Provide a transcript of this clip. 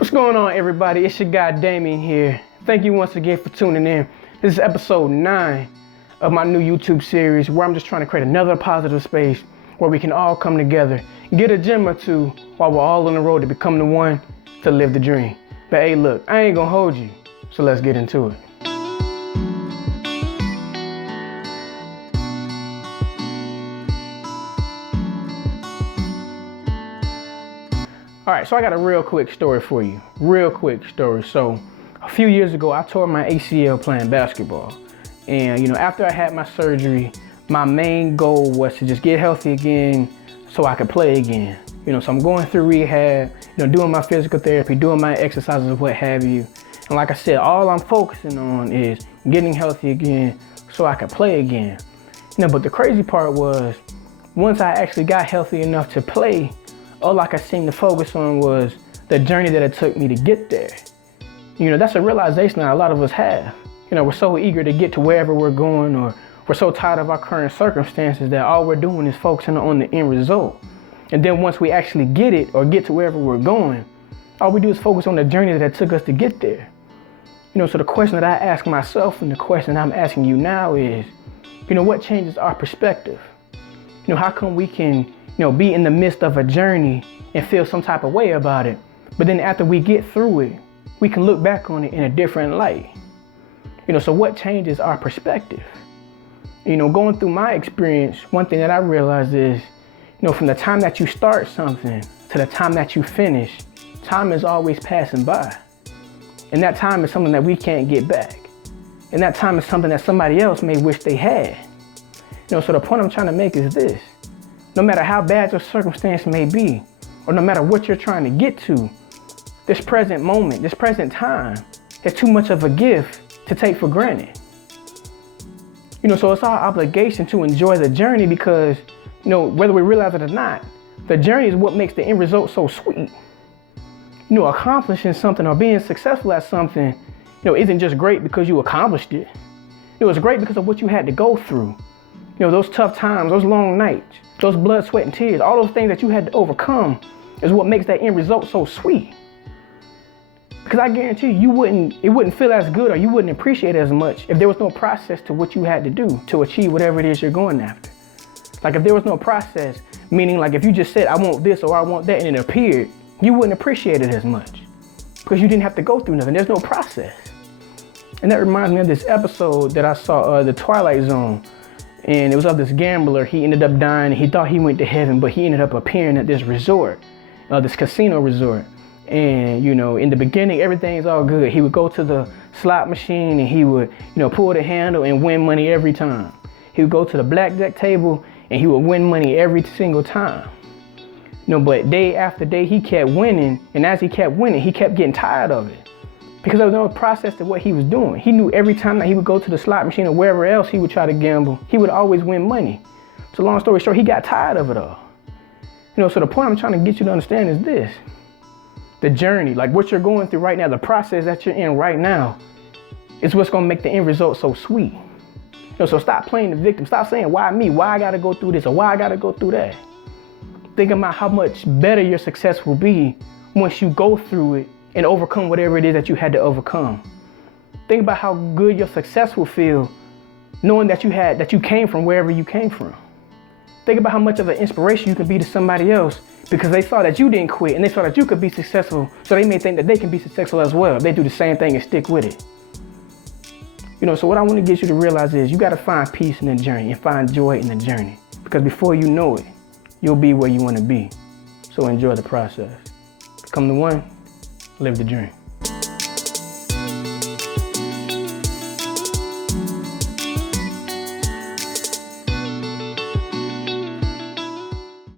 What's going on, everybody? It's your guy Damien here. Thank you once again for tuning in. This is episode 9 of my new YouTube series where I'm just trying to create another positive space where we can all come together, get a gem or two while we're all on the road to become the one to live the dream. But hey, look, I ain't gonna hold you, so let's get into it. All right, so I got a real quick story for you. So a few years ago, I tore my ACL playing basketball. And after I had my surgery, my main goal was to just get healthy again so I could play again. So I'm going through rehab, doing my physical therapy, doing my exercises, what have you. And like I said, all I'm focusing on is getting healthy again so I could play again. But the crazy part was, once I actually got healthy enough to play, all I could seem to focus on was the journey that it took me to get there. That's a realization that a lot of us have. We're so eager to get to wherever we're going, or we're so tired of our current circumstances that all we're doing is focusing on the end result. And then once we actually get it or get to wherever we're going, all we do is focus on the journey that it took us to get there. So the question that I ask myself and the question I'm asking you now is, what changes our perspective? How come we can be in the midst of a journey and feel some type of way about it, but then after we get through it, we can look back on it in a different light? So what changes our perspective? Going through my experience, one thing that I realized is, from the time that you start something to the time that you finish, time is always passing by. And that time is something that we can't get back. And that time is something that somebody else may wish they had. So the point I'm trying to make is this: no matter how bad your circumstance may be, or no matter what you're trying to get to, this present moment, this present time is too much of a gift to take for granted. So it's our obligation to enjoy the journey because, whether we realize it or not, the journey is what makes the end result so sweet. Accomplishing something or being successful at something, isn't just great because you accomplished it. It's great because of what you had to go through. Those tough times, those long nights, those blood, sweat, and tears, all those things that you had to overcome is what makes that end result so sweet. Because I guarantee you, it wouldn't feel as good, or you wouldn't appreciate it as much if there was no process to what you had to do to achieve whatever it is you're going after. Like if there was no process, meaning like if you just said, I want this or I want that, and it appeared, you wouldn't appreciate it as much because you didn't have to go through nothing. There's no process. And that reminds me of this episode that I saw, The Twilight Zone. And it was of this gambler. He ended up dying. He thought he went to heaven, but he ended up appearing at this resort, this casino resort. And, in the beginning, everything's all good. He would go to the slot machine and he would, pull the handle and win money every time. He would go to the blackjack table and he would win money every single time. But day after day, he kept winning. And as he kept winning, he kept getting tired of it because there was no process to what he was doing. He knew every time that he would go to the slot machine or wherever else he would try to gamble, he would always win money. So long story short, he got tired of it all. So the point I'm trying to get you to understand is this: the journey, like what you're going through right now, the process that you're in right now is what's gonna make the end result so sweet. So stop playing the victim. Stop saying, why me? Why I gotta go through this or why I gotta go through that? Think about how much better your success will be once you go through it and overcome whatever it is that you had to overcome. Think about how good your success will feel knowing that you came from wherever you came from. Think about how much of an inspiration you can be to somebody else because they saw that you didn't quit and they saw that you could be successful, so they may think that they can be successful as well if they do the same thing and stick with it. So what I want to get you to realize is you got to find peace in the journey and find joy in the journey, because before you know it, you'll be where you want to be. So enjoy the process. Become the one, live the dream.